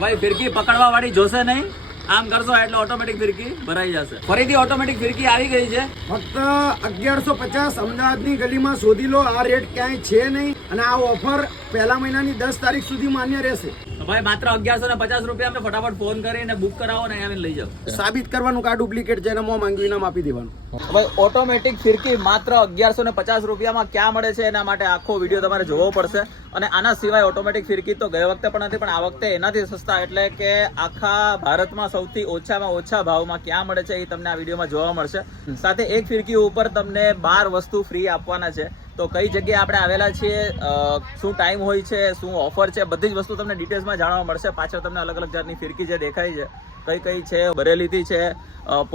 ભાઈ ફિરકી પકડવા વાળી જોશે નહીં, આમ કરશો એટલે ઓટોમેટિક ફિરકી ભરાઈ જશે. ફરીથી ઓટોમેટિક ફિરકી આવી ગઈ છે. ફક્ત 1150 અમદાવાદની ગલીમાં શોધી લો. આ રેટ ક્યાંય છે નહીં અને આ ઓફર પહેલા મહિનાની 10 તારીખ સુધી માન્ય રહેશે. ભાઈ માત્ર 1150 રૂપિયા ફટાફટ ફોન કરીને બુક કરાવો ને આવીને લઈ જાઓ. સાબિત કરવાનું કે આ ડુપ્લિકેટ છે અને મોં માંગ્યું ઇનામ આપી દેવાનું. ભાઈ ઓટોમેટિક ફિરકી માત્ર 1150 રૂપિયામાં ક્યાં મળે છે એના માટે આખો વિડીયો તમારે જોવો પડશે. અને આના સિવાય ઓટોમેટિક ફિરકી તો ગઈ વખતે પણ હતી, પણ આ વખતે એનાથી સસ્તા, એટલે કે આખા ભારતમાં સૌથી ઓછામાં ઓછા ભાવમાં ક્યાં મળે છે એ તમને આ વિડીયોમાં જોવા મળશે. સાથે એક ફિરકી ઉપર તમને 12 વસ્તુ ફ્રી આપવાના છે. તો કઈ જગ્યાએ આપણે આવેલા છીએ, શું ટાઈમ હોય છે, શું ઓફર છે, બધી જ વસ્તુ તમને ડિટેલ્સમાં જાણવા મળશે. પાછળ તમને અલગ અલગ જાતની ફિરકી જે દેખાય છે, કઈ છે, બરેલીથી છે,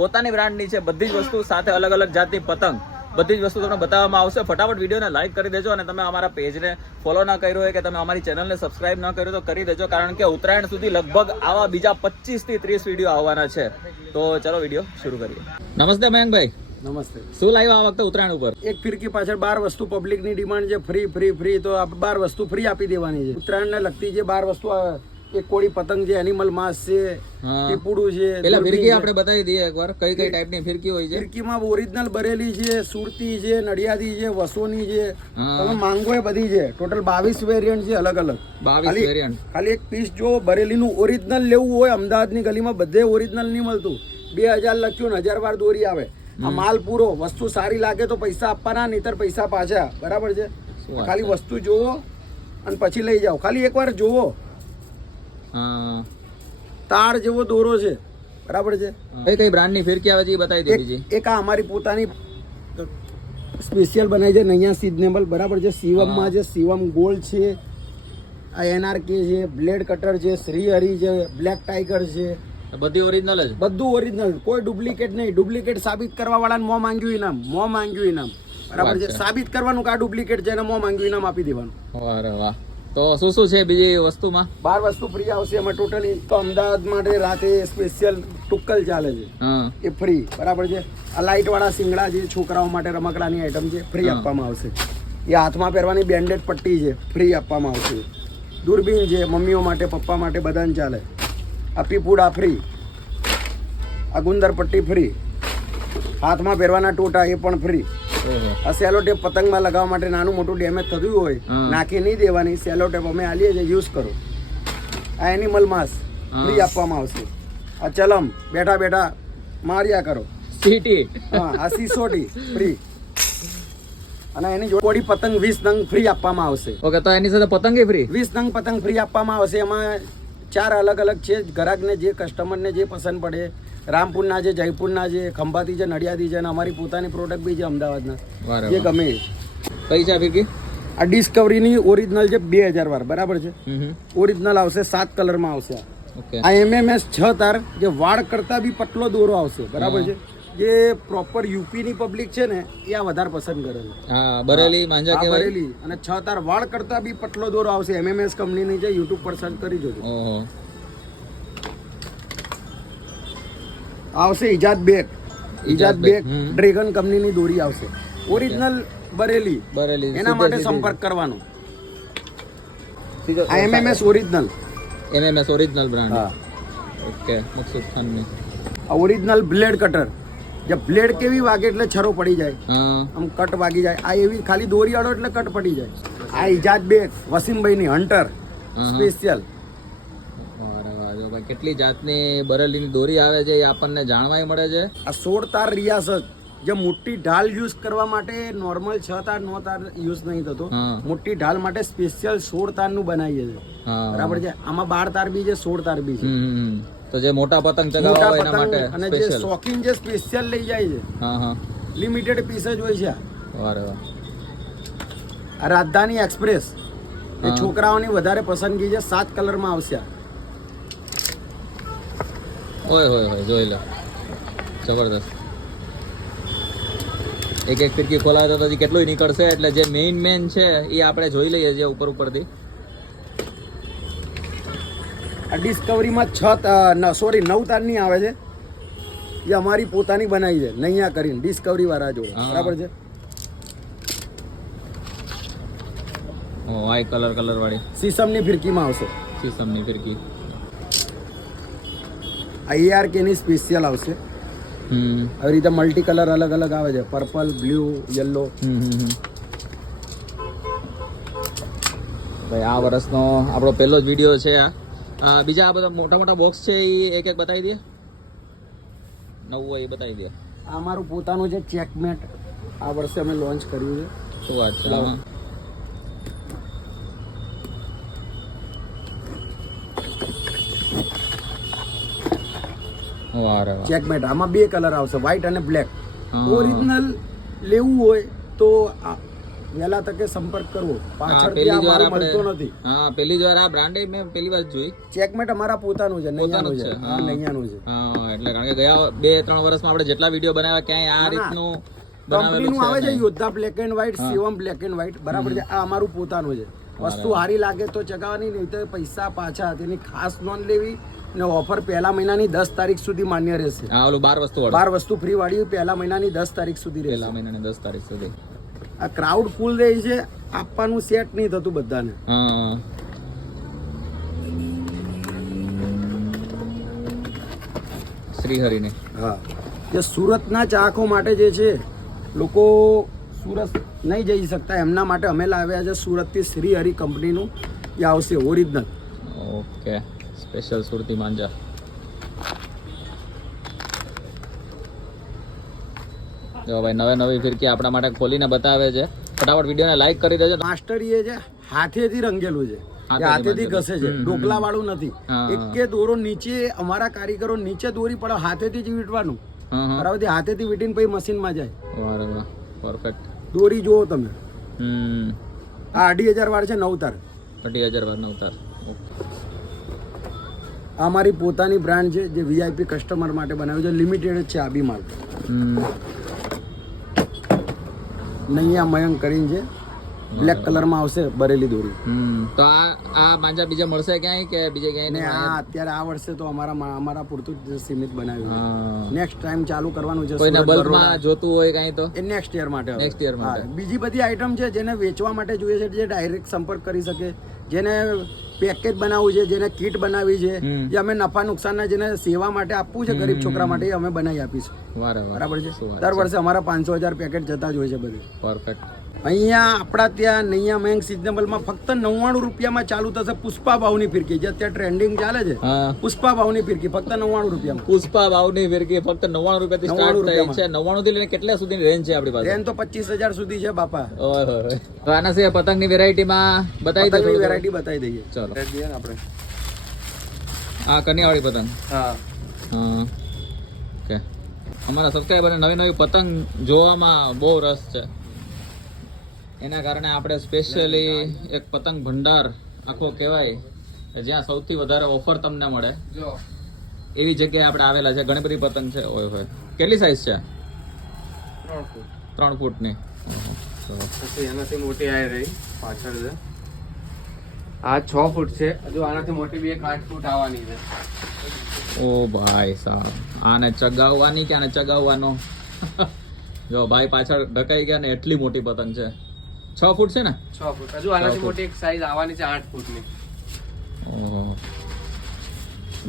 પોતાની બ્રાન્ડની છે, બધી જ વસ્તુ, સાથે અલગ અલગ જાતની પતંગ, બધી જ વસ્તુ તમને બતાવવામાં આવશે. ફટાફટ વિડીયોને લાઈક કરી દેજો અને તમે અમારા પેજને ફોલો ના કર્યો હોય કે તમે અમારી ચેનલને સબસ્ક્રાઇબ ના કર્યો તો કરી દેજો, કારણ કે ઉત્તરાયણ સુધી લગભગ આવા બીજા 25 થી 30 વિડીયો આવવાના છે. તો ચલો વિડીયો શરૂ કરીએ. નમસ્તે મયંકભાઈ. નમસ્તે. શું લાવ્યા આ વખતે ઉત્તરાયણ ઉપર? એક ફિરકી પાછળ 12 વસ્તુ પબ્લિકની ડિમાન્ડ છે, ફ્રી ફ્રી ફ્રી, તો 12 વસ્તુ ફ્રી આપી દેવાની છે. ઉત્તરાયણને લગતી જે 12 વસ્તુ, એક કોળી પતંગ છે, એનિમલ માસ છે, પીપુડું છે. એટલે ફિરકી આપણે બતાવી દઈએ એકવાર, કઈ કઈ ટાઈપની ફિરકી હોય છે. ફિરકીમાં ઓરિજિનલ બરેલી છે, સુરતી છે, નડિયાદી છે, વસોની છે, તમે માંગો એ બધી છે. ટોટલ 22 વેરિયન્ટ છે, અલગ અલગ 22 વેરિયન્ટ. ખાલી એક પીસ જો બરેલીનું ઓરિજિનલ લેવું હોય, અમદાવાદની ગલીમાં બધે ઓરિજિનલ નહીં મળતું. 2000 લખ્યું ને 1000 વાર દોરી આવે. આ માલ પૂરો, વસ્તુ સારી લાગે તો પૈસા આપવાના, નહીતર પૈસા પાછા. બરાબર છે? ખાલી વસ્તુ જોવો અને પછી લઈ જાઓ. ખાલી એકવાર જોવો. તાર જેવો દોરો છે. બરાબર છે? કઈ કઈ બ્રાન્ડની ફિરકી આવે છે એ બતાવી દો બીજી. એક આ અમારી પોતાની સ્પેશિયલ બનાવી છે, નૈયા સિઝનેબલ. બરાબર છે? શિવમમાં છે, શિવમ ગોલ્ડ છે, આ એનઆરકે છે, બ્લેડ કટર છે, શ્રીહરી છે, બ્લેક ટાઈગર છે. બધી ઓરિજિનલ જ? બધું ઓરિજિનલ, કોઈ ડુપ્લિકેટ નહીં. ડુપ્લિકેટ સાબિત કરવા વાળાને મોં માંગ્યું ઇનામ, મોં માંગ્યું ઇનામ. બરાબર છે? સાબિત કરવાનું કે આ ડુપ્લિકેટ છે અને મોં માંગ્યું ઇનામ આપી દેવાનું. અરે વાહ. તો શું શું છે બીજી વસ્તુમાં? 12 વસ્તુ ફ્રી આવશે એમાં ટોટલી. તો અમદાવાદ માટે રાતે સ્પેશિયલ ટુક્કલ ચાલે છે, એ ફ્રી. બરાબર છે? આ લાઇટ વાળા સિંગડા જે છોકરાઓ માટે રમકડાની આઈટમ છે, ફ્રી આપવામાં આવશે. એ હાથમાં પહેરવાની બેન્ડેડ પટ્ટી છે, ફ્રી આપવામાં આવશે. દૂરબીન છે, મમ્મીઓ માટે, પપ્પા માટે બધાને ચાલે. આ પીપુડા ફ્રી. આ ગુંદર પટ્ટી ફ્રી. હાથમાં પહેરવાના ટોટા એ પણ ફ્રી. આ સેલો ટેપ પતંગમાં લગાવવા માટે નાનું મોટું ડેમેજ થતું હોય, નાખી નહીં દેવાની. સેલો ટેપ અમે આલીએ છીએ, યુઝ કરો. આ એનિમલ માસ ફ્રી આપવામાં આવશે. આ ચલમ બેઠા બેઠા માર્યા કરો. સીટી. હા, આ સિસોટી ફ્રી. અને એની જોડે કોળી પતંગ 20 નંગ ફ્રી આપવામાં આવશે. ઓકે, તો એની સાથે પતંગ ફ્રી? 20 નંગ પતંગ ફ્રી આપવામાં આવશે. એમાં 4 અલગ અલગ છે. ગ્રાહકને જે, કસ્ટમરને જે પસંદ પડે. રામપુરના છે, જયપુરના છે, ખંભાતી છે, નડિયાદી છે, અને અમારી પોતાની પ્રોડક્ટ બી છે અમદાવાદના, જે ગમે. કઈ છે ફિરકી? આ ડિસ્કવરીની ઓરિજિનલ છે, 2000 વાર. બરાબર છે? ઓરિજિનલ આવશે, 7 કલરમાં આવશે. આ એમએમએસ 6 તાર, જે વાળ કરતા બી પટલો દોરો આવશે. બરાબર છે? જે પ્રોપર યુપીની પબ્લિક છે ને, એ આ વધારે પસંદ કરે છે. બરેલી માંજા કહેવાય. બરેલી. અને 6 તાર વાળ કરતા બી પટલો દોરો આવશે. એમએમએસ કંપનીની છે, યુટ્યુબ પર સર્ચ કરી જોજો. આવશે ઇજાદ બેગ. ઇજાદ બેગ ડ્રેગન કંપનીની દોરી આવશે, ઓરિજિનલ બરેલી. એના માટે સંપર્ક કરવાનો. આ MMS original. MMS original brand. Okay, Maqsood ખાનની. આ ઓરિજિનલ બ્લેડ કટર. જે બ્લેડ કેવી વાગે એટલે છરો પડી જાય, આમ કટ વાગી જાય. આ એવી ખાલી દોરી આડો એટલે કટ પડી જાય. આ ઇજાદ બેગ વસીમભાઈની હન્ટર સ્પેશિયલ. કેટલી જાતની બરેલીની દોરી આવે છે એ આપણને જાણવાય મળે છે. આ 16 તાર રિયાસત, જે મોટી ઢાલ યુઝ કરવા માટે નોર્મલ 6 તાર 9 તાર યુઝ નહીં થતો. મોટી ઢાલ માટે સ્પેશિયલ 16 તારનું બનાવીએ છે. બરાબર છે? આમાં 12 તાર બી છે, 16 તાર બી છે. તો જે મોટા પતંગ ચગાવવા હોય એના માટે. અને જે શોખીન જે સ્પેશિયલ લઈ જાય છે, લિમિટેડ પીસ જ હોય છે. વાહ વાહ. આ રાજધાની એક્સપ્રેસ, એ છોકરાઓની વધારે પસંદગી છે. 7 કલરમાં આવશે. હોય હોય હોય, જોઈ લો. જબરદસ્ત. એક એક ફિરકી ખોલાવે તો કેટલું નીકળશે. એટલે જે મેઇન છે એ આપણે જોઈ લઈએ છીએ ઉપરથી. આ ડિસ્કવરીમાં 9 તારની આવે છે. એ અમારી પોતાની બનાવી છે, નૈયા કરીને, ડિસ્કવરી વાળા જોડે. બરાબર છે? વાય કલર વાળી સીસમની ફિરકીમાં આવશે. સીસમની ફિરકી. ARK ની સ્પેશિયલ આવશે. આવી રીતે મલ્ટી કલર અલગ અલગ આવે છે, પર્પલ, બ્લુ, યલો. ભાઈ આ વર્ષનો આપણો પહેલો જ વિડીયો છે આ. બીજા આ બધા મોટા મોટા બોક્સ છે એ એક એક બતાવી દે, નવું હોય એ બતાવી દે. આ અમારું પોતાનું છે ચેકમેટ, આ વર્ષે અમે લોન્ચ કર્યું છે. શું વાત છે આમાં? વાહ રે વાહ. ચેકમેટ આમાં 2 કલર આવશે, વ્હાઈટ અને બ્લેક. ઓરિજિનલ લેવું હોય તો વહેલા તકે સંપર્ક કરવો. પાછળથી આ માલ મળતો નથી. હા, પહેલી જ વાર આ બ્રાન્ડ મેં પહેલી વાર જોઈ. ચેકમેટ અમારા પોતાનું છે, નૈયાનું છે. હા, નૈયાનું છે. હા, એટલે કારણ કે ગયા 2-3 વર્ષમાં આપણે જેટલા વિડીયો બનાવ્યા ક્યાંય આ રીતનું કંપનીનું આવે છે, યોદ્ધા black and white, Shivam black and white, બરાબર છે. આ અમારું પોતાનું છે. વસ્તુ સારી લાગે તો ચગાવવાની, નહીં તો પૈસા પાછા. તેની ખાસ નોંધ લેવી. ને ઓફર પહેલા મહિનાની 10 તારીખ સુધી માન્ય રહેશે. હા, ઓલું 12 વસ્તુ 12 વસ્તુ ફ્રી વાળી પહેલા મહિનાની 10 તારીખ સુધી રહેશે. પહેલા મહિનાની 10 તારીખ સુધી. આ ક્રાઉડ ફૂલ રહી છે, આપવાનું સેટ નહીં થતું બધાને. હા, શ્રીહરિને. હા, કે સુરતના ચાહકો માટે જે છે, લોકો સુરત નહીં જઈ શકતા, એમના માટે અમે લાવ્યા છે સુરતથી શ્રીહરિ કંપનીનું એ આવશે ઓરિજિનલ. ઓકે, સ્પેશિયલ સુરતી માંજા. જો ભાઈ નવે નવી ફિરકી આપણા માટે ખોલીને બતાવે છે. ફટાફટ વિડીયોને લાઈક કરી દેજો. માસ્ટર એ છે હાથેથી રંગેલું છે, હાથેથી ઘસે છે, ડોકલા વાળું નથી. એકે દોરો નીચે, અમારા કારીગરો નીચે દોરી પડે, હાથેથી જ વીંટવાનું. બરાબર, હાથેથી વીંટીને પછી મશીનમાં જાય. પરફેક્ટ. દોરી જુઓ તમે. આ 2,500 વાર છે, 9 તાર. 2,500 વાર 9 તાર. આ અમારી પોતાની બ્રાન્ડ છે, જે VIP કસ્ટમર માટે બનાવ્યું છે. લિમિટેડ છે આ બી માલ. નૈયા મયંક કરીને છે, બ્લેક કલરમાં આવશે, બરેલી દોરી. તો આ માંજા બીજા મળશે ક્યાંય કે બીજે ક્યાંય? ને આ અત્યારે આ વર્ષે તો અમારા પૂરતું જ સીમિત બનાવ્યું. નેક્સ્ટ ટાઈમ ચાલુ કરવાનું છે. કોઈને બલ્કમાં જોતું હોય કાંઈ તો એ નેક્સ્ટ યર માટે. નેક્સ્ટ યર માટે. બીજી બધી આઈટમ છે જેને વેચવા માટે જોઈએ છે, જે ડાયરેક્ટ સંપર્ક કરી શકે, જેને પેકેજ બનાવવું છે, જેને કીટ બનાવી છે, જે અમે નફા નુકસાનના જેને સેવા માટે આપવું છે ગરીબ છોકરા માટે, એ અમે બનાવી આપીશું. બરાબર છે. દર વર્ષે અમારા 500,000 પેકેટ જતા જ હોય છે બધે. પરફેક્ટ. અહીંયા આપણા ત્યાં નૈયા મયંક સિઝનેબલમાં ફક્ત 99 રૂપિયામાં ચાલુ થશે પુષ્પા ભાવની ફિરકી, જે અત્યારે ટ્રેન્ડિંગ ચાલે છે. પુષ્પા ભાવની ફિરકી ફક્ત 99 રૂપિયામાં. પુષ્પા ભાવની ફિરકી ફક્ત 99 રૂપિયાથી સ્ટાર્ટ થાય છે. 99 થી લઈને કેટલા સુધીની રેન્જ છે આપણી પાસે? રેન્જ તો 25,000 સુધી છે બાપા. ઓય. આના સિવાય પતંગની વેરાયટીમાં બતાવી દો. પતંગની વેરાયટી બતાવી દઈએ. ચલો આપણે આ કન્યાવાળી પતંગ. હા. ઓકે. અમારા સબસ્ક્રાઈબરને નવી નવી પતંગ જોવામાં બહુ રસ છે. એના કારણે આપણે સ્પેશિયલી એક પતંગ ભંડાર આખો કહેવાય, જ્યાં સૌથી વધારે ઓફર તમને મળે એવી જગ્યાએ આપણે આવેલા છે. ઘણી બધી પતંગ છે. ઓય હોય. કેટલી સાઈઝ છે? 3 ફૂટની. એનાથી મોટી આ રહી પાછળ છે. આ 6 ફૂટ છે. હજુ આનાથી મોટી બી 8 ફૂટ આવવાની છે. ઓ ભાઈ સાહેબ, આને ચગાવવાની કે આને ચગાવવાનો? જો ભાઈ પાછળ ઢકાઈ ગયા ને, એટલી મોટી પતંગ છે. 6 ફૂટ છે ને? 6 ફૂટ. હજુ આનાથી મોટી એક સાઈઝ આવવાની છે 8 ફૂટની.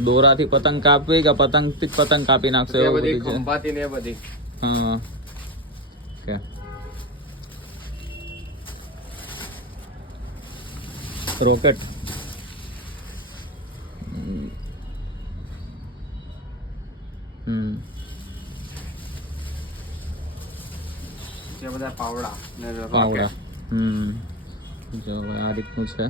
દોરાથી પતંગ કાપવી કે પતંગથી પતંગ કાપી નાખશો એવું બધી બધું છે? ખંભાતી ને બધી. હા. ઓકે. રોકેટ. જે બધા પાવડા ને પાવડા. રોકેટ. જો આ રીતનું છે.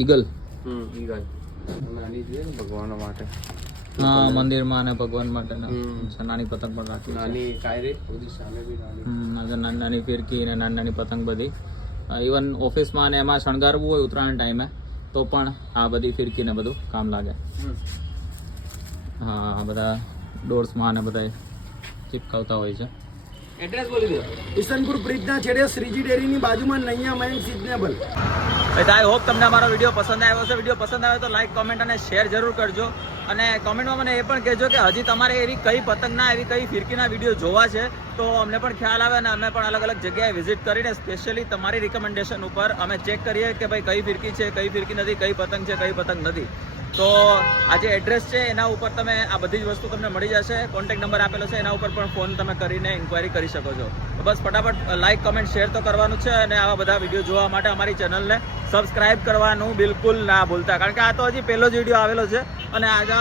ઈગલ. ઈગલ નાની છે ભગવાનો માટે. હા, મંદિરમાં અને ભગવાન માટે નાની પતંગ પણ રાખી છે. નાની કાયરી બધી સામે બી નાની. નાની નાની ફિરકી અને નાની નાની પતંગ બધી. ઇવન ઓફિસમાં અને એમાં શણગારવું હોય ઉત્તરાયણ ટાઈમે તો પણ આ બધી ફિરકી ને બધું કામ લાગે. હા, આ બધા ડોર્સમાં અને બધા ચિપકાવતા હોય છે. એડ્રેસ બોલી દો. ઈસનપુર બ્રિજના છેડે શ્રીજી ડેરીની બાજુમાં નૈયા મયંક સિઝનેબલ. આઈ હોપ તમને અમારો વિડીયો પસંદ આવ્યો હશે. વિડીયો પસંદ આવે તો લાઈક, કોમેન્ટ અને શેર જરૂર કરજો. અને કોમેન્ટમાં મને એ પણ કહેજો કે હજી તમારે એવી કઈ પતંગના એવી કઈ ફિરકીના વિડીયો જોવા છે તો અમને પણ ખ્યાલ આવે અને અમે પણ અલગ અલગ જગ્યાએ વિઝિટ કરીને સ્પેશિયલી તમારી રિકમેન્ડેશન ઉપર અમે ચેક કરીએ કે ભાઈ કઈ ફિરકી છે, કઈ ફિરકી નથી, કઈ પતંગ છે, કઈ પતંગ નથી. તો આ જે એડ્રેસ છે એના ઉપર તમે આ બધી જ વસ્તુ તમને મળી જશે. કોન્ટેક્ટ નંબર આપેલો છે એના ઉપર પણ ફોન તમે કરીને ઇન્ક્વાયરી કરી શકો છો. તો બસ ફટાફટ લાઇક, કમેન્ટ, શેર તો કરવાનું છે અને આવા બધા વિડીયો જોવા માટે અમારી ચેનલને સબસ્ક્રાઇબ કરવાનું બિલકુલ ના ભૂલતા, કારણ કે આ તો હજી પહેલો જ વિડીયો આવેલો છે અને આજે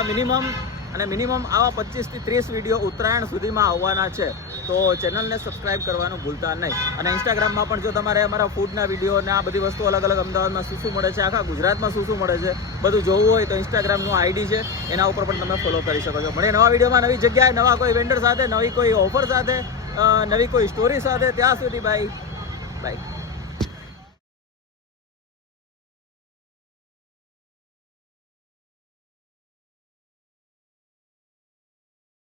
મિનિમમ આવા 25 થી 30 વિડીયો ઉત્તરાયણ સુધીમાં આવવાના છે. તો ચેનલને સબસ્ક્રાઇબ કરવાનું ભૂલતા નહીં. અને ઇન્સ્ટાગ્રામમાં પણ જો તમારે અમારા ફૂડના વિડીયો અને આ બધી વસ્તુ અલગ અલગ અમદાવાદમાં શું મળે છે, આખા ગુજરાતમાં શું મળે છે બધું જોવું હોય તો ઇન્સ્ટાગ્રામનું આઈડી છે એના ઉપર પણ તમે ફોલો કરી શકો છો. મળીએ નવા વિડીયોમાં, નવી જગ્યાએ, નવા કોઈ વેન્ડર સાથે, નવી કોઈ ઓફર સાથે, નવી કોઈ સ્ટોરી સાથે. ત્યાં સુધી બાય.